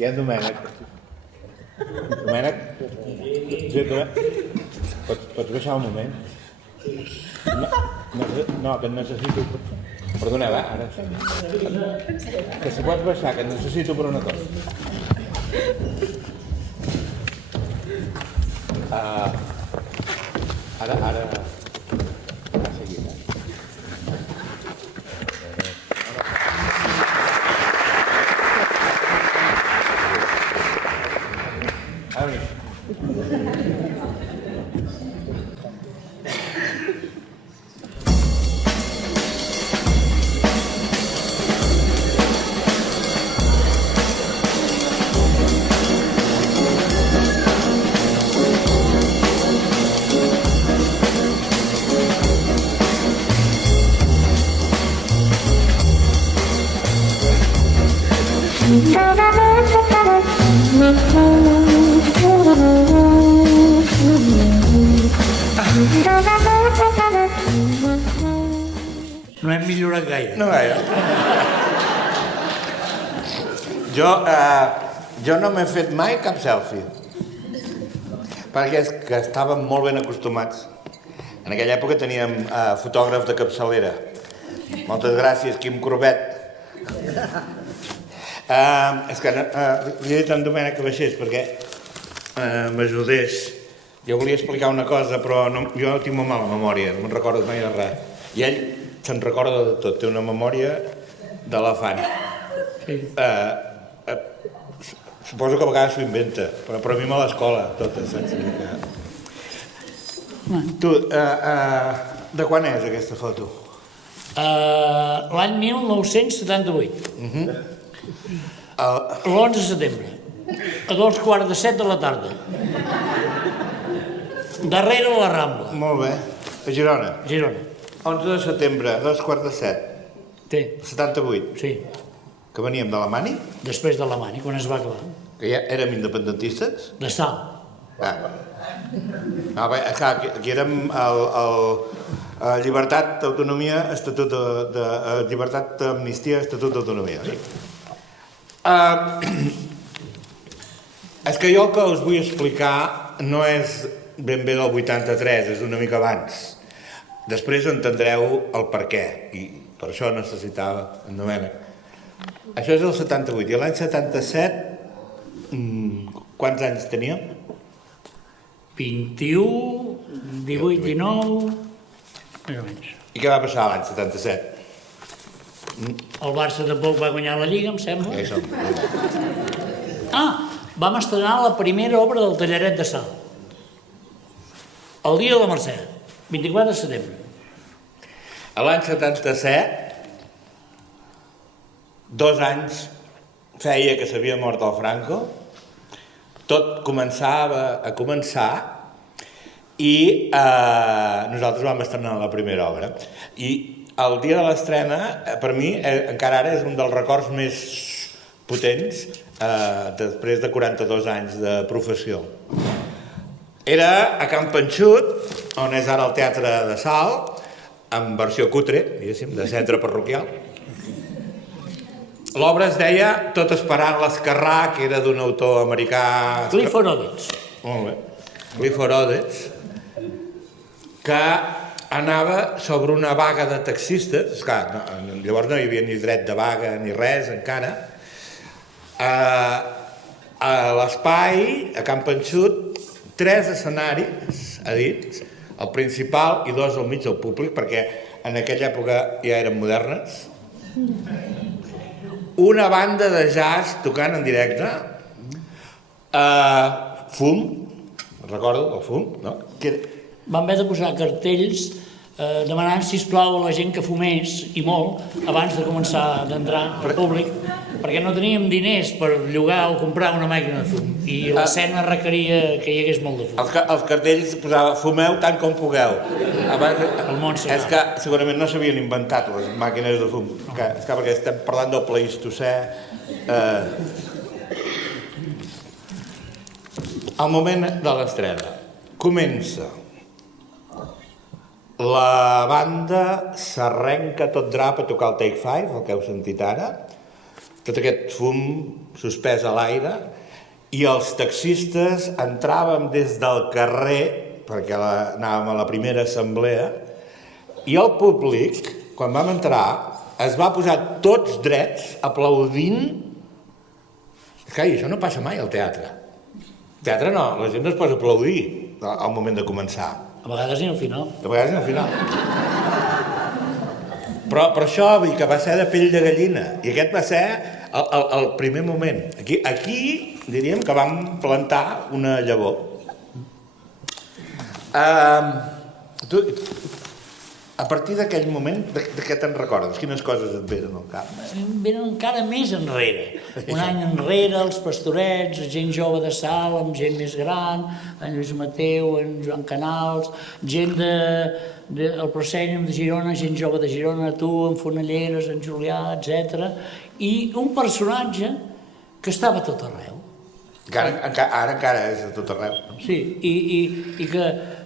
Hi ha en Domènec. Domènec? Sí, pots baixar un moment? No, que et necessito... Perdoneu, ara sí. Que si pots baixar, que et necessito per una cosa. Ara seguim, No hem millorat gaire. No gaire. Jo no m'he fet mai cap selfie. Perquè és que estàvem molt ben acostumats. En aquella època teníem fotògraf de capçalera. Moltes gràcies, Quim Corbet. És que li he dit a en Domènec que baixés perquè m'ajudés. Jo volia explicar una cosa, però jo tinc molt mala memòria, no me'n recordo mai de res. I ell se'n recorda de tot, té una memòria d'elefant. Suposo que a vegades s'ho inventa, però a mi me l'escola, tota, saps? Tu, de quan és aquesta foto? L'any 1978. L'11 de setembre, a 2:15 de la tarda. Darrere la Rambla. Molt bé. A Girona. Girona. 11 de setembre, 2:15. Sí. 78. Sí. Que veníem de l'Amani? Després de l'Amani, quan es va acabar. Que ja érem independentistes? De Sal. Aquí érem llibertat, autonomia, estatut de... Llibertat, amnistia, estatut d'autonomia. És que jo el que us vull explicar no és ben bé del 83, és una mica abans. Després entendreu el per què, i per això necessitava en Domènec. Això és el 78, i l'any 77, quants anys teníem? 21, 18, 19, més o menys. I què va passar l'any 77? El Barça tampoc va guanyar la Lliga, em sembla. Ja hi som. Vam estrenar la primera obra del Tallaret de Sal. El dia de la Mercè, 24 de setembre. A l'any 77, 2 anys feia que s'havia mort el Franco, tot començava a començar i nosaltres vam estrenar la primera obra. I el dia de l'estrena, per mi, encara ara és un dels records més potents després de 42 anys de professió. Era a Can Panxut, on és ara el Teatre de Salt, en versió cutre, diguéssim, de centre parroquial. L'obra es deia Tot esperant l'esquerrà, que era d'un autor americà... Clifford Odets. Molt bé. Clifford Odets, que anava sobre una vaga de taxistes. Esclar, llavors no hi havia ni dret de vaga ni res encara. A l'espai, a Can Panxut, 3 escenaris a dins, el principal i 2 al mig del públic, perquè en aquella època ja eren modernes. Una banda de jazz tocant en directe, fum, recordo el fum, no? Vam haver de posar cartells demanant, sisplau, a la gent que fumés, i molt, abans de començar d'entrar al públic, perquè no teníem diners per llogar o comprar una màquina de fum, i l'escena requeria que hi hagués molt de fum. Els cartells posava fumeu tant com pugueu. El món és que segurament no s'havien inventat les màquines de fum, és que perquè estem parlant del Pleistocè. El moment de l'estrena comença. La banda s'arrenca tot drap a tocar el Take 5, el que heu sentit ara, tot aquest fum suspès a l'aire, i els taxistes entràvem des del carrer, perquè anàvem a la primera assemblea, i el públic, quan vam entrar, es va posar tots drets, aplaudint. Clar, i això no passa mai al teatre. Al teatre no, la gent no es posa a aplaudir al moment de començar. A vegades ni al final. A vegades ni al final. Però això vull dir que va ser de pell de gallina, i aquest va ser el primer moment. Aquí diríem que vam plantar una llavor. A partir d'aquell moment, de què te'n recordes? Quines coses et venen al cap? Venen encara més enrere. Un any enrere, els Pastorets, gent jove de Salt, amb gent més gran, en Lluís Mateu, en Joan Canals, gent del Proscènium de Girona, gent jove de Girona, tu, en Fonelleres, en Julià, etc. I un personatge que estava a tot arreu. Ara encara és a tot arreu. Sí, i que...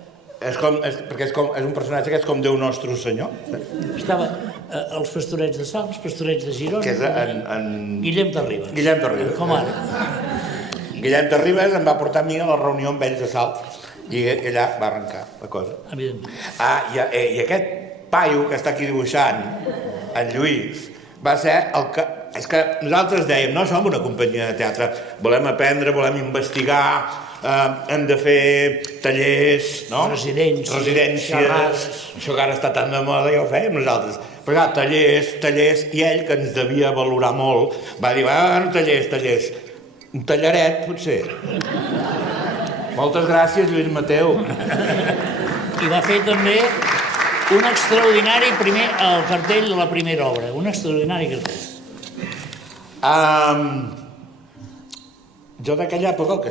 Perquè és un personatge que és com Déu Nostre Senyor. Estava els Pastorets de Salt, els Pastorets de Girona... Que és en... Guillem de Ribes. Guillem de Ribes. Com ara. Guillem de Ribes em va portar a mi a la reunió amb ells de Salt, i allà va arrencar la cosa. Evidentment. I aquest paio que està aquí dibuixant, en Lluís, va ser el que... És que nosaltres dèiem, no som una companyia de teatre, volem aprendre, volem investigar, hem de fer tallers, no? Residències. Això que ara està tan de moda, ja ho fèiem nosaltres. Però clar, tallers, i ell, que ens devia valorar molt, va dir, bueno, tallers, un tallaret, potser. Moltes gràcies, Lluís Mateu. I va fer també un extraordinari el cartell de la primera obra, un extraordinari cartell. Jo d'aquella època,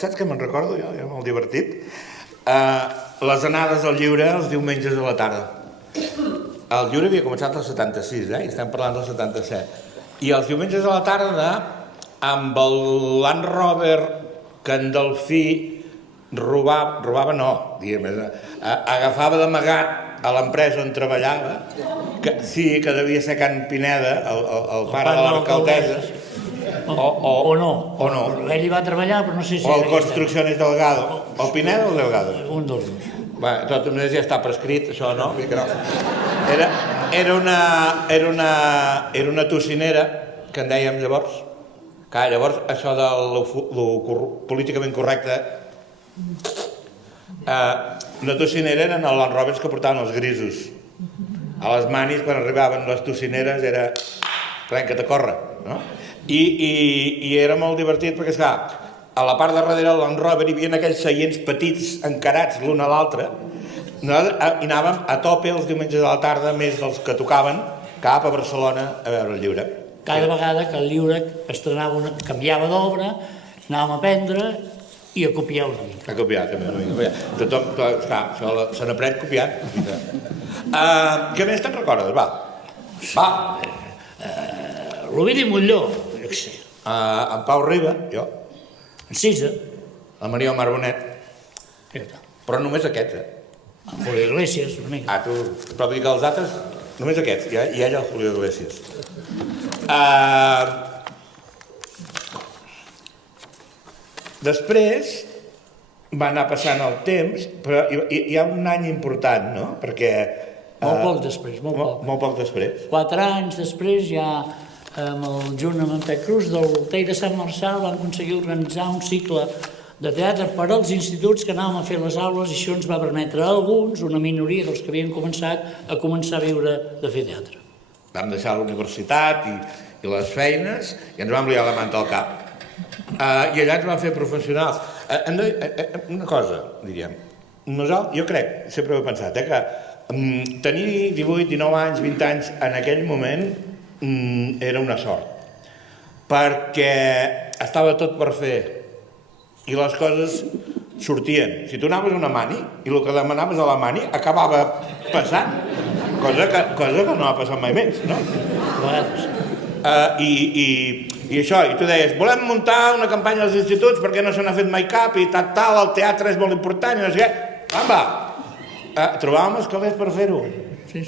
saps què me'n recordo jo? Jo molt divertit. Les anades al lliure els diumenges a la tarda. El lliure havia començat el 76, i estem parlant del 77. I els diumenges a la tarda, amb el Land Rover que en Delfí robava no, diguem, agafava d'amagat a l'empresa on treballava, que devia ser Can Pineda, el pare de l'alcaldessa, o no. Ell hi va treballar, però no sé si... O el Construcciones Delgado. El Pineda o el Delgado? Un dels dos. Bé, de totes maneres ja està prescrit, això, no? Era una tocinera, que en dèiem llavors. Clar, llavors, això de lo políticament correcte... Una tocinera eren els Land Rovers que portaven els grisos. A les manis, quan arribaven les tocineres, era... trenca't a córrer, no? I era molt divertit perquè, esclar, a la part de darrere del Land Rover hi havia aquells seients petits encarats l'un a l'altre, i anàvem a tope els diumenges de la tarda, més dels que tocaven, cap a Barcelona a veure el lliure. Cada vegada que el lliure canviava d'obra, anàvem a aprendre i a copiar una mica. A copiar, també, una mica. Tothom, clar, se n'aprèn copiant. Què més te'n recordes? Va. L'Ovidi Montlló. En Pau Riba, jo. En Cisa. El Marió Marbonet. Però només aquests, En Julio Iglesias, una mica. Tu, però vull dir que els altres, només aquests, i ell el Julio Iglesias. Després va anar passant el temps, però hi ha un any important, no? Perquè... Molt poc després, molt poc. Molt poc després. 4 anys després, ja junt amb en Pep Cruz, del Tei de Sant Marçal, vam aconseguir organitzar un cicle de teatre per als instituts que anàvem a fer les aules, i això ens va permetre a alguns, una minoria dels que havien començat, a començar a viure de fer teatre. Vam deixar la universitat i les feines i ens vam liar la manta al cap. I allà ens vam fer professionals. Una cosa, diríem, jo crec, sempre ho he pensat, que tenir 18, 19 anys, 20 anys en aquell moment era una sort, perquè estava tot per fer i les coses sortien. Si tu anaves a una mani i el que demanaves a la mani acabava passant, cosa que no ha passat mai més, no? I això, i tu deies, volem muntar una campanya als instituts perquè no se n'ha fet mai cap i tal, el teatre és molt important i no sé què. Va, trobàvem els calés per fer-ho. Sí.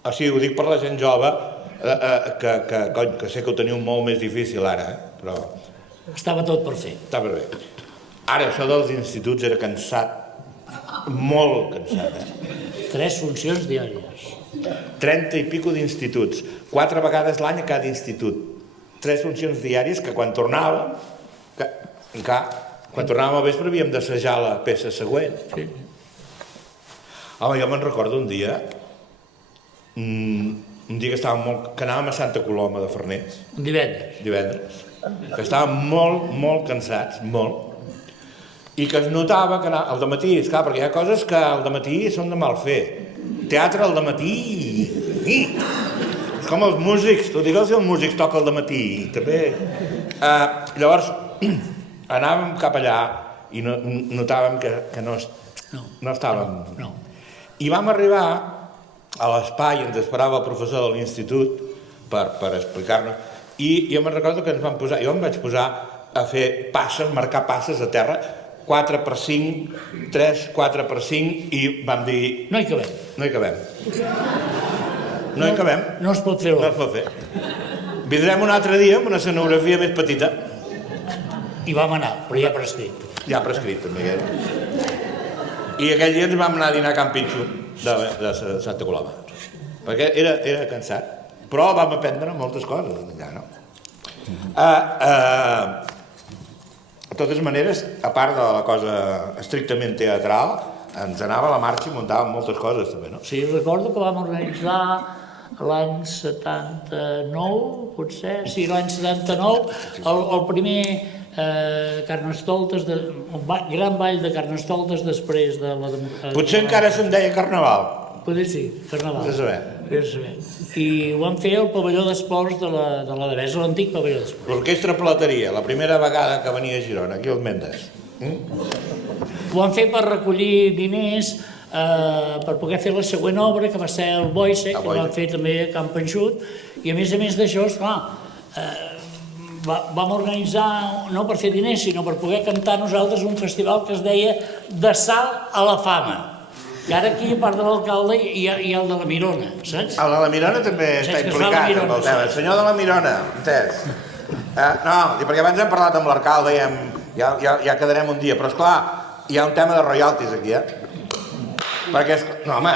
O sigui, ho dic per la gent jove, que sé que ho teniu molt més difícil ara, però... Estava tot per fer. Estava bé. Ara, això dels instituts era cansat, molt cansat, 3 funcions diàries. 30 i pico d'instituts, 4 vegades l'any a cada institut, 3 funcions diàries que quan tornàvem, quan tornàvem al vespre havíem d'assajar la peça següent. Sí. Home, jo me'n recordo un dia que anàvem a Santa Coloma de Farners. Divendres. Que estàvem molt, molt cansats, molt. I que es notava que al dematí, esclar, perquè hi ha coses que al dematí són de mal fer. Teatre al dematí... És com els músics, tu digues si els músics toca al dematí, també. Llavors, anàvem cap allà i notàvem que no estàvem... No. I vam arribar a l'espai on esperava el professor de l'institut per explicar-nos, i jo me'n recordo que jo em vaig posar a fer passes, marcar passes a terra, 4x5, 3, 4x5, i vam dir... No hi cabem. No es pot fer-ho. No es pot fer. Vindrem un altre dia amb una escenografia més petita. I vam anar, però ja prescrit. Ja prescrit, també. I aquell dia ens vam anar a dinar a Can Pinxo de Santa Coloma. Perquè era cansat. Però vam aprendre moltes coses allà, no? De totes maneres, a part de la cosa estrictament teatral, ens anava a la marxa i muntàvem moltes coses també, no? Sí, recordo que vam organitzar l'any 79, potser, sí, l'any 79, el primer Carnestoltes, un gran ball de Carnestoltes després de la... Potser encara se'n deia Carnaval. Potser sí, Carnaval. Has de saber. I ho van fer al pavelló d'esports de la Devesa, l'antic pavelló d'esports. L'Orquestra Plateria, la primera vegada que venia a Girona, aquí al Mendes. Ho van fer per recollir diners per poder fer la següent obra, que va ser el Boise, que ho van fer també a Camp Panxut, i a més d'això, esclar, vam organitzar, no per fer diners, sinó per poder cantar nosaltres un festival que es deia De Salt a la Fama. I ara aquí, a part de l'alcalde, hi ha el de la Mirona, saps? El de la Mirona també està implicat amb el tema. El senyor de la Mirona, entès? No, perquè abans hem parlat amb l'alcalde i ja quedarem un dia, però esclar, hi ha un tema de royalties aquí, Perquè, no home,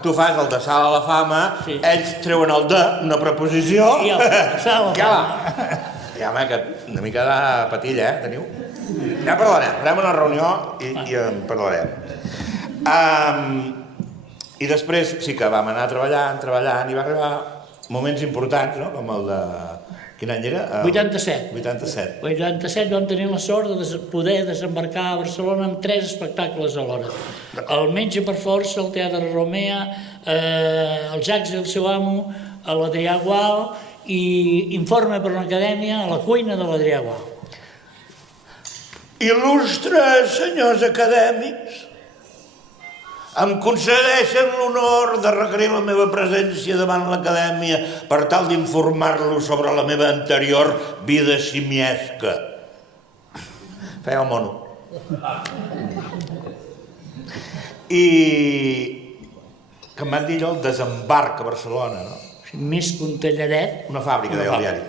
tu fas el de Salt a la Fama, ells treuen el de, una preposició... I el de Salt a la Fama. Ja, home, que una mica de patilla, teniu? Ja parlarem, farem una reunió i en parlarem. I després sí que vam anar treballant i va arribar moments importants, no? Com el de... Quin any era? 87. 87. 87 vam tenir la sort de poder desembarcar a Barcelona amb 3 espectacles alhora. El Metge per Força, el Teatre Romea, el Jacques i el seu amo, a l'Adrià Gual i Informe per una acadèmia a la cuina de l'Adrià Gual. Il·lustres senyors acadèmics, em concedeixen l'honor de requerir la meva presència davant l'acadèmia per tal d'informar-los sobre la meva anterior vida simiesca. Feia el mono. I que em van dir allò el desembarc a Barcelona, no? Més que un tallaret. Una fàbrica, deia el diari.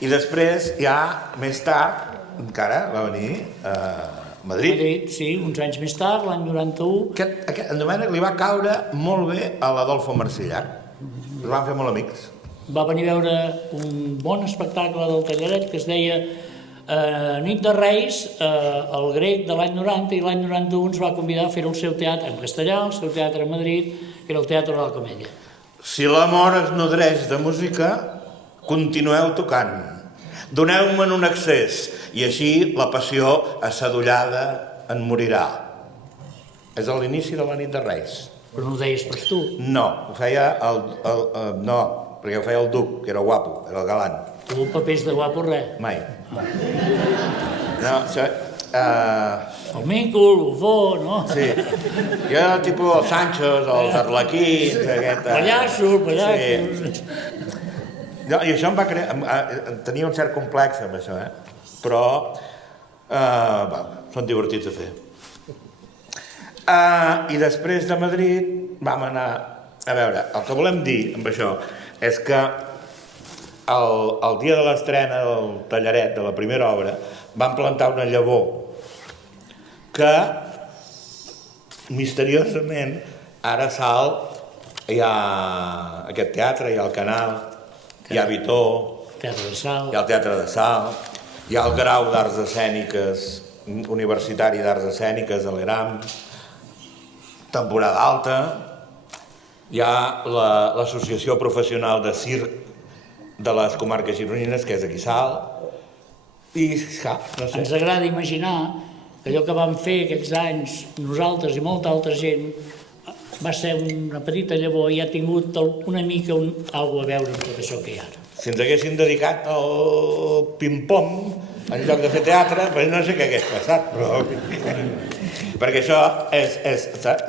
I després, ja més tard, encara va venir Madrid, sí, uns anys més tard, l'any 91. En Domènec li va caure molt bé a l'Adolfo Marsillà. Es van fer molt amics. Va venir a veure un bon espectacle del Tallaret que es deia Nit de Reis, el grec de l'any 90, i l'any 91 ens va convidar a fer el seu teatre en castellà, el seu teatre a Madrid, que era el Teatre de la Comèdia. Si l'amor es nodreix de música, continueu tocant. Doneu-me'n un accés, i així la passió assadollada en morirà. És a l'inici de la Nit de Reis. Però no ho deies pas tu. No, ho feia no, perquè ho feia el Duc, que era guapo, era el galant. Tu papers de guapo res. Mai. No, això... El Mico, el Bufó, no? Sí. Jo era tipus els Sanchos, els Arlequins... Pallassos. No, i això em va crear... Tenia un cert complex amb això, però són divertits de fer. I després de Madrid vam anar A veure, el que volem dir amb això és que el dia de l'estrena del Tallaret, de la primera obra, van plantar una llavor que misteriosament ara a Salt hi ha aquest teatre, hi ha el Canal, hi ha Vitó, Teatre de Salt. hi ha el Teatre de Salt, hi ha el Grau d'Arts Escèniques, Universitari d'Arts Escèniques a l'ERAM, temporada alta, hi ha l'Associació Professional de Circ de les comarques gironines, que és aquí Salt, i no sé. Ens agrada imaginar que allò que vam fer aquests anys, nosaltres i molta altra gent, va ser una petita llavor i ha tingut una mica alguna a veure amb tot això que hi ha ara. Si ens haguessin dedicat al ping-pong en lloc de fer teatre, doncs no sé què hagués passat, però... Perquè això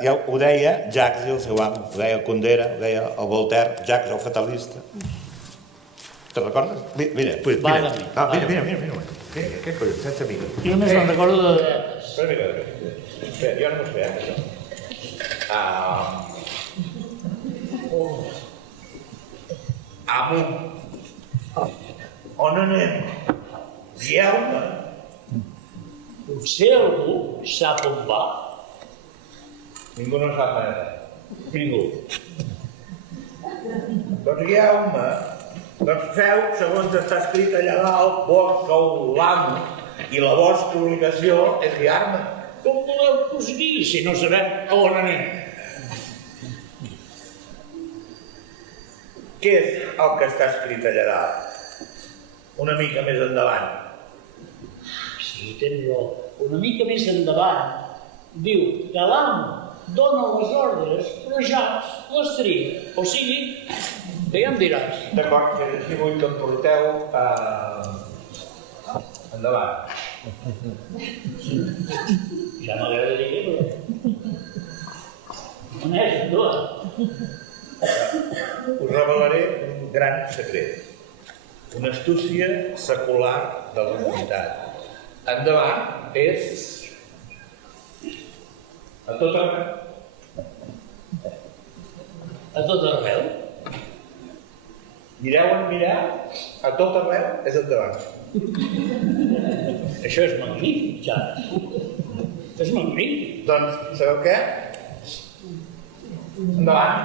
ja ho deia Jacques i el seu amo, ho deia el Kundera, ho deia el Voltaire, Jacques el fatalista. Te'n recordes? Mira. Què collons, sense mica. Jo només me'n recordo de... Espera, jo no m'ho sé, això. Amo, on anem? Guieu-me. Potser algú sap on va? Ningú no sap res. Ningú. Doncs guieu-me. Doncs feu, segons està escrit allà dalt, vos sou l'amo i la vostra obligació és guiar-me. Com voleu que us guiï si no sabem on anem? Què és el que està escrit allà dalt? Una mica més endavant. Sí, tens raó. Una mica més endavant diu que l'amo dona les ordres, però Jacques les tria. O sigui, que ja em diràs. D'acord, si vull que em porteu endavant. Ja m'agradaria, però... On és, tu? Us revelaré un gran secret. Una astúcia secular de la humanitat. Endavant és... a tot arreu. A tot arreu? Mireu on mireu, a tot arreu és endavant. Això és magnífic, Jacques. És magnífic. Doncs, sabeu què? Endavant.